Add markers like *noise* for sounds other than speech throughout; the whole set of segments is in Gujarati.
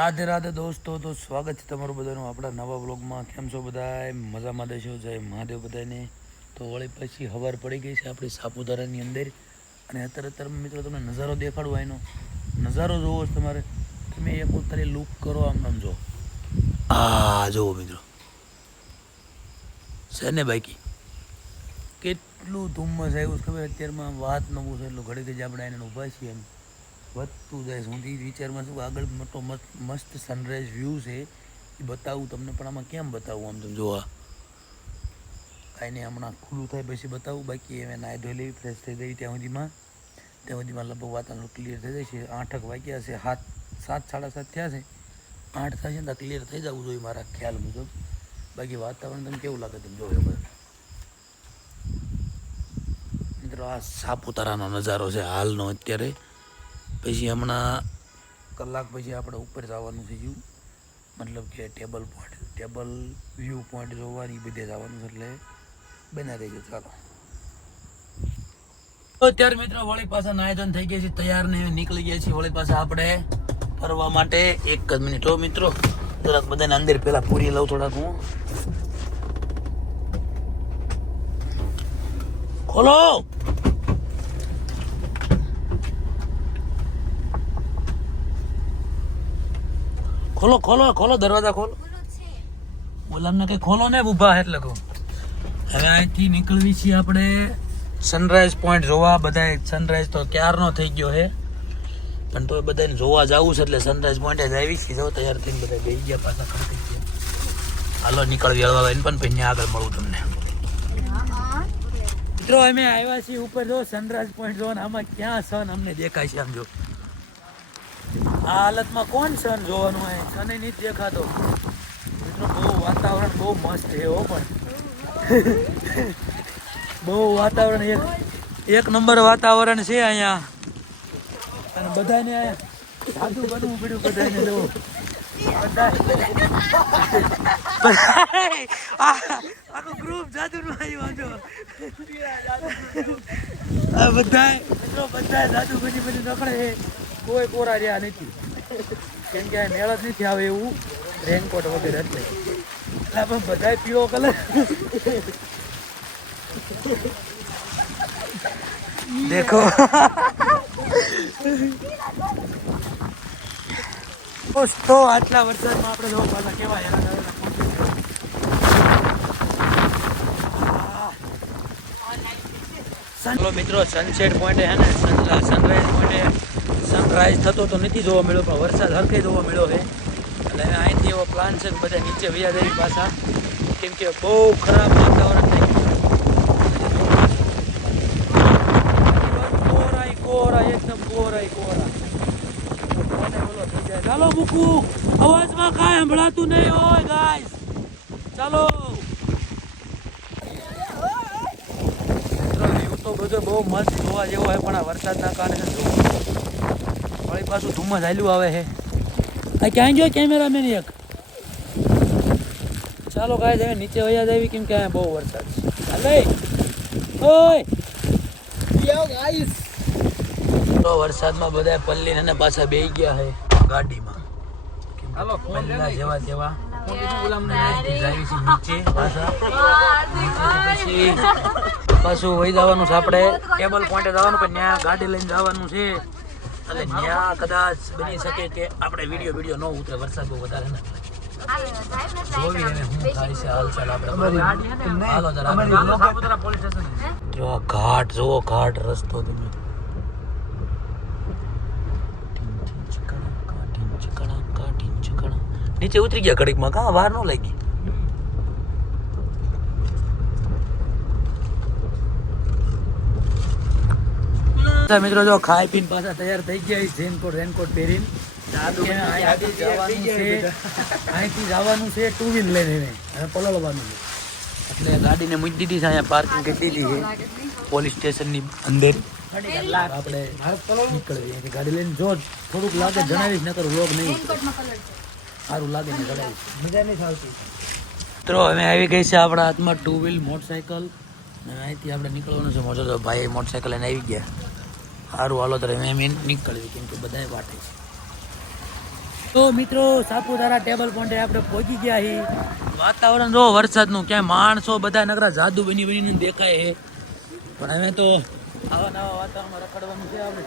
રાધે રાધે દોસ્તો, તો સ્વાગત છે તમારું બધાનું આપણા નવા બ્લોગમાં કેમ છો બધા મજામાં દેશો જય મહાદેવ બધાને તો વળી પછી હવાર પડી ગઈ છે આપણી સાપુતારાની અંદર. અને અત્યારે અત્યારે મિત્રો તમને નજારો દેખાડવો એનો નજારો જોવો છે તમારે. તમે એક ઉતારી લુક કરો આમ આમ જો. આ જોવો મિત્રો. છે ને બાકી કેટલું ધુમ્મસ આવ્યું ખબર? અત્યારમાં વાત ન પૂછો એટલું ઘડી કે જે આપણે એને ઊભા છીએ એમ. વધતું જાય હું એ વિચારમાં છું આગળ મોટો મસ્ત મસ્ત સનરાઈઝ વ્યૂ છે. એ બતાવું તમને, પણ આમાં કેમ બતાવું આમ તમે જોવા. કાંઈ નહીં, હમણાં ખુલ્લું થાય પછી બતાવું. બાકી એમ નાહી ધોઈ લેવી ફ્રેશ થઈ ગઈ ત્યાં સુધીમાં. ત્યાં સુધીમાં લગભગ વાતાવરણ ક્લિયર થઈ જાય છે. આઠક વાગ્યા છે સાત સાત, સાડા સાત થયા છે. આઠ થશે ને ક્લિયર થઈ જવું જોઈએ મારા ખ્યાલ મુજબ. બાકી વાતાવરણ તમને કેવું લાગે તમે જોયો બધા મિત્રો, આ સાપુતારાનો નજારો છે, હાલનો અત્યારે. પછી હમણાં કલાક પછી આપણે ઉપર જવાનું થઈ ગયું. મતલબ કે table point table view point જોવાની બધે જવાનું એટલે બના રહેજો, ચાલો. તો મિત્રો વળી પાછા નાયદન થઈ ગયા છે તૈયાર ને નીકળી ગયા છીએ. વળી પાછા આપણે ફરવા માટે એક જ મિનિટ હો મિત્રો, જરાક બધાને અંદર પેલા પૂરી લઉં થોડાક હું. ખોલો! ખોલો ખોલો ખોલો દરવાજા ખોલો. બોલામને કઈ ખોલો ને ઊભા એટલે કહો. હવે અહીંથી નીકળવી છીએ આપણે સનરાઈઝ પોઈન્ટ જોવા. બધા સનરાઈઝ તો ક્યારનો થઈ ગયો છે પણ તો બધાને જોવા જવું છે એટલે સનરાઈઝ પોઈન્ટે જ આવી છીએ. જો, તૈયાર થઈને બધા બેસી ગયા પાછા ખરી ગયા. હાલો, નીકળવી, હળવા એને પણ પછી આગળ મળું તમને. મિત્રો, અમે આવ્યા છીએ ઉપર. જો સનરાઈઝ પોઈન્ટ જો આમાં ક્યાં સન અમને દેખાય છે આમ જો. આ હાલતમાં કોણ સન જોવાનું હોય સન નહીં દેખાતો. મિત્રો, બહુ વાતાવરણ બહુ મસ્ત છે પણ. *laughs* બહુ વાતાવરણ એક એક નંબર વાતાવરણ છે અહીંયા. અને બધાને સાધુ બનવું પડ્યું બધાને જો બધા *laughs* આખું ગ્રુપ જાદુનું આવ્યું જો આ બધાય મિત્રો, બધાય જાદુ બની બની નકળે કોઈ કોરા રહ્યા નથી. કેમ કે મેળ જ નથી આવે એવું રેનકોટ વગેરે એટલે. એટલે પણ બધાય પીળો કલર દેખો. તો આટલા વરસાદમાં આપણે જોવા પાછા કેવા હેરાન આવેલા મિત્રો સનસેટ પોઈન્ટે હે ને? સનરાઈઝ પોઈન્ટે સનરાઈઝ થતો તો નથી જોવા મળ્યો, પણ વરસાદ હરખે જોવા મળ્યો છે. એટલે અહીંથી એવો પ્લાન છે કે બધા નીચે વયા દેવી પાછા. કેમ કે બહુ ખરાબ વાતાવરણ થઈ ગયું કોરાય કોરા એકદમ કોરાય કોરા જાય. ચાલો મૂકું, અવાજમાં કાંઈ સંભળાતું નહીં હોય ગાઈસ ચાલો. તો બધો બહુ મસ્ત જોવા જેવો હોય પણ આ વરસાદના કારણે પાછું ધુમ્મસ હાલ્યું આવે છે. આ ક્યાં ગયો કેમેરામેન એક? ચાલો કાંઈ હવે નીચે વયા જાવી કેમ કે અહીંયા બહુ વરસાદ છે. હાલે. ઓય. તો વરસાદમાં બધા પલ્લી ને પાછા બે ગયા છે ગાડીમાં. હાલો પહેલા જેવા જેવા અહીંથી જાવી છીએ નીચે પાછા. પાછું વહી જવાનું છે આપણે. ટેબલ પોઈન્ટે જવાનું પણ ત્યાં ગાડી લઈને જવાનું છે. એટલે ત્યાં કદાચ બની શકે કે આપણે વીડિયો વીડિયો ન ઉતરે વરસાદ બહુ વધારે ને. જો ઘાટ જોવો ઘાટ રસ્તો તમે. નીચે ઉતરી ગયા ઘડીકમાં. કા વાર ન લાગી. તો મિત્રો જો ખાઈ પીને પાછા તૈયાર થઈ ગયા છે રેનકોટ રેનકોટ પહેરીને. કે જવાનું છે. અહીંથી જવાનું છે ટુ વ્હીલ લઈને હવે પલળવાનું છે. એટલે ગાડીને મૂકી દીધી છે અહીંયા પાર્કિંગ કરી દીધી છે. પોલીસ સ્ટેશનની અંદર. આપણે નીકળીએ ગાડી લઈને. જો થોડુંક લાગે જણાવીશ નકર વ્લોગ નહીં. સારું લાગે ને જણાવીશ. મજા નહીં આવતી. મિત્રો અમે આવી ગઈ છે આપણા હાથમાં ટુ વ્હીલ મોટરસાયકલ અને અહીંથી આપણે નીકળવાનું છે મોટો તો ભાઈ મોટરસાયકલ લઈને આવી ગયા. સારું હાલો, તો એમ એમ નીકળવી કેમ કે બધાએ વાટે છે. તો મિત્રો, સાપુતારા ટેબલ પોઈન્ટે આપણે પહોંચી ગયા છીએ વાતાવરણ જો વરસાદનું, ક્યાંય માણસો બધા નકરા જાદુ બની બનીને દેખાય છે. પણ હવે તો આવા નવા વાતાવરણમાં રખડવાનું છે આપણે.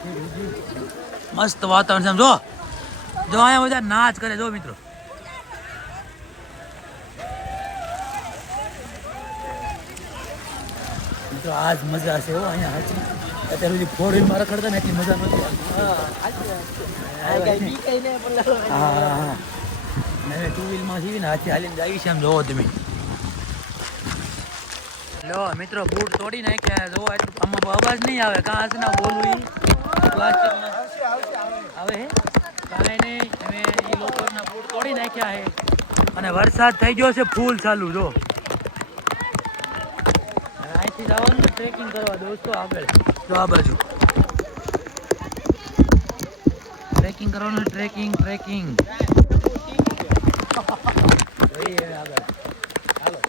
મસ્ત વાતાવરણ છે જો. જો અહીંયા બધા નાચ કરે, જો મિત્રો. મિત્રો, આજ મજા છે હો, અહીંયા હાચી. અત્યારે સુધી ફોર વ્હીલમાં રખડતા ને એટલી મજા નથી હા હા હા ને ટુ વ્હીલમાં છીએ ને હાથે હાલીને જઈએ છીએ આમ જોવો તમે. લો મિત્રો બૂટ તોડી નાખ્યા. જોવો એટલું આમાં અવાજ નહીં આવે. કાં હશે ના બોલવું ઈ? આવે હે? કાંઈ નહીં અમે એ લોકોના બૂટ તોડી નાખ્યા હે. અને વરસાદ થઈ ગયો છે ફૂલ ચાલુ જો જવાનું ટ્રેકિંગ કરવા દોસ્તો આગળ જો આ બાજુ. ટ્રેકિંગ કરવાનું ટ્રેકિંગ ટ્રેકિંગ જોઈએ આગળ. હાલો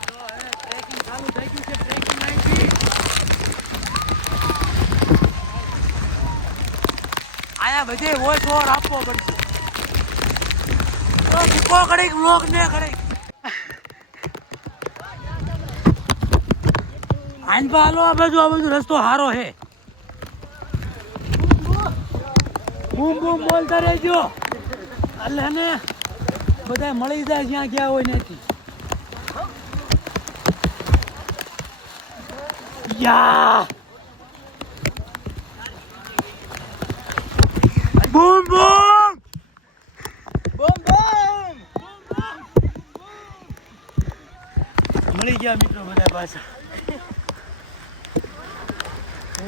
તો હવે ટ્રેકિંગ ચાલુ થઈ ગયું છે ટ્રેકિંગ અહીંથી બધે વોઇસ ઓવર આપવો પડશે. તો મૂકો ઘડીક, વ્લોગ ને ઘડીક. આનપા હાલો, આ બાજુ આ બાજુ રસ્તો હારો હે. બૂમ બૂમ, બોલતા રહેજો. એટલે ને બધા મળી જાય જ્યાં ગયા હોય નથી યા! બૂમ બૂમ મળી ગયા મિત્રો બધા પાછા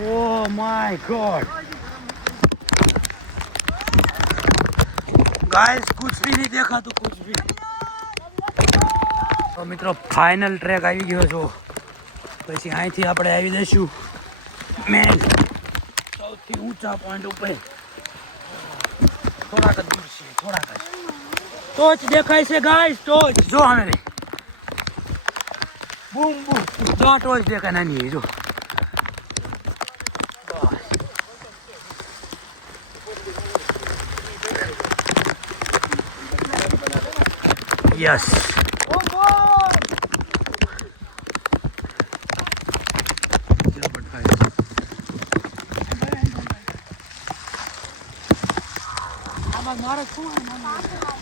ઓ માય ગોડ गाइस कुछ भी नहीं देखा तो कुछ भी તો મિત્રો ફાઇનલ ટ્રેક આવી ગયો છો પછી અહીંથી આપણે આવી જઈશું મેન સૌથી ઊંચા પોઈન્ટ ઉપર થોડાક જ દૂર છે થોડાક જ. ટોચ દેખાય છે ગાઈસ ટોચ. જો હવે બૂમ બૂમ. જો ટોચ દેખાય નાની જો. યસ. 말을 통화를 하는 거야.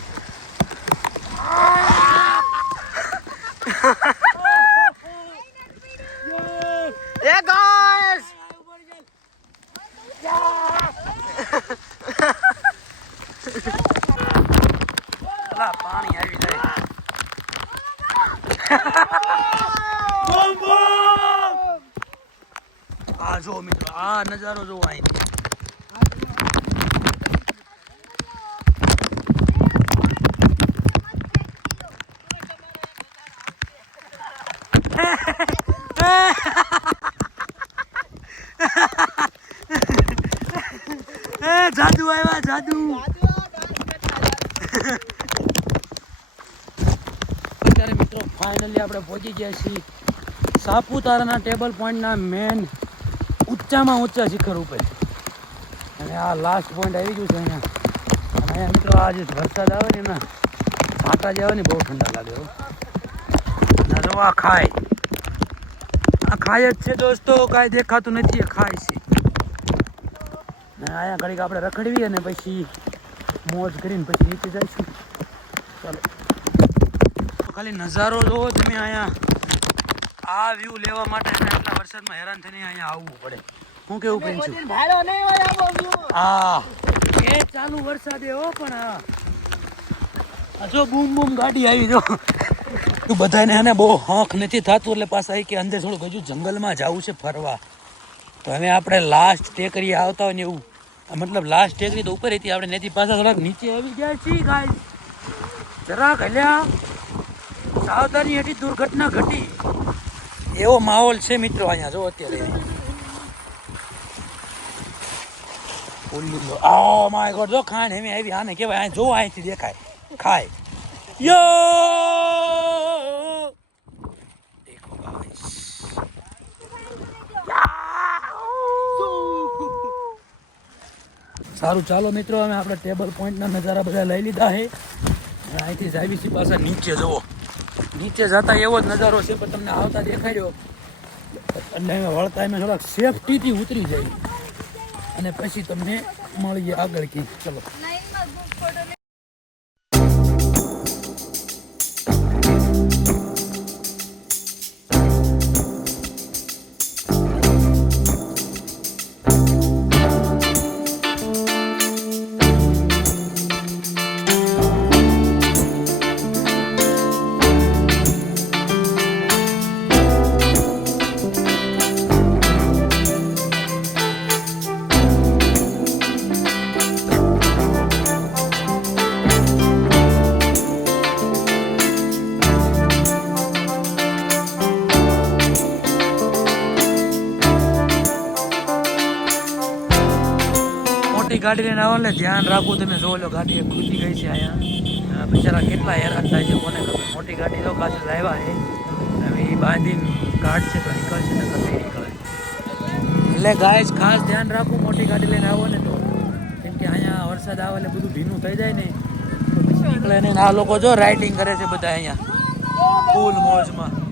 જાદુ અત્યારે મિત્રો ફાઇનલી આપણે પહોંચી ગયા છીએ સાપુતારાના ટેબલ પોઈન્ટના મેન ઊંચામાં ઊંચા શિખર ઉપર. અને આ લાસ્ટ પોઈન્ટ આવી ગયું છે અહીંયા. અને અહીંયા મિત્રો, આ જે વરસાદ આવે ને એના છાંટા જે આવે ને બહુ ઠંડા લાગે અને આ ખાય. આ ખાય જ છે દોસ્તો, કાંઈ દેખાતું નથી એ ખાય છે. અહીંયા ઘડીક આપણે રખડવી અને પછી મોજ કરીને પછી નીચે જઈશું. ચાલો. ખાલી નજારો જોવો તમે અહીંયા આ વ્યૂ લેવા માટે આટલા વરસાદમાં હેરાન થઈને અહીંયા આવવું પડે. હું કેવું કહી છું. હા. એ ચાલુ વરસાદે હો પણ હા જો બૂમ બૂમ ગાડી આવી જો. તું બધાને આને બહુ હાંખ નથી થતું એટલે પાછા કે અંદર થોડુંક હજુ જંગલમાં જવું છે ફરવા. તો હવે આપણે લાસ્ટ ટેકરી આવતા હોય ને એવું. મતલબ લાસ્ટ ટેકરી તો ઉપર હતી આપણે નથી પાછા થોડાક નીચે આવી ગયા છીએ ગાય જરાક હલ્યા. સાવધાની હતી દુર્ઘટના ઘટી. એવો માહોલ છે મિત્રો અહીંયા, જો અત્યારે. ઓ માય ગોડ જો ખાણ એમ આવી, આને કહેવાય આ જો અહીંથી દેખાય. ખાય. યો દેખો ગાઈસ સારું, ચાલો મિત્રો અમે આપણે ટેબલ પોઈન્ટના નજારા બધા લઈ લીધા છે. અને અહીંથી જાવી પાસે નીચે જવો નીચે જતા એવો જ નજારો છે, પણ તમને આવતા દેખાડ્યો. એટલે અમે વળતા અમે થોડાક સેફટીથી ઉતરી જઈએ અને પછી તમને મળીએ આગળ કે ચલો. મોટી ગાડી લઈને આવો ને ધ્યાન રાખો તમે જો લો, ગાડી ખૂટી ગઈ છે અહીંયા. બિચારા કેટલા હેરાન થાય છે, કોને મોટી ગાડી તો પાછળ લાવ્યા છે. હવે એ બાંધીને ગાઢ છે તો નીકળશે ને કશે નીકળે. એટલે ગાય ખાસ ધ્યાન રાખો મોટી ગાડી લઈને આવો ને તો. કેમ કે અહીંયા વરસાદ આવે એટલે બધું ભીનું થઈ જાય ને. નીકળે ને આ લોકો જો રાઇડિંગ કરે છે બધા અહીંયા. ફૂલ મોજમાં.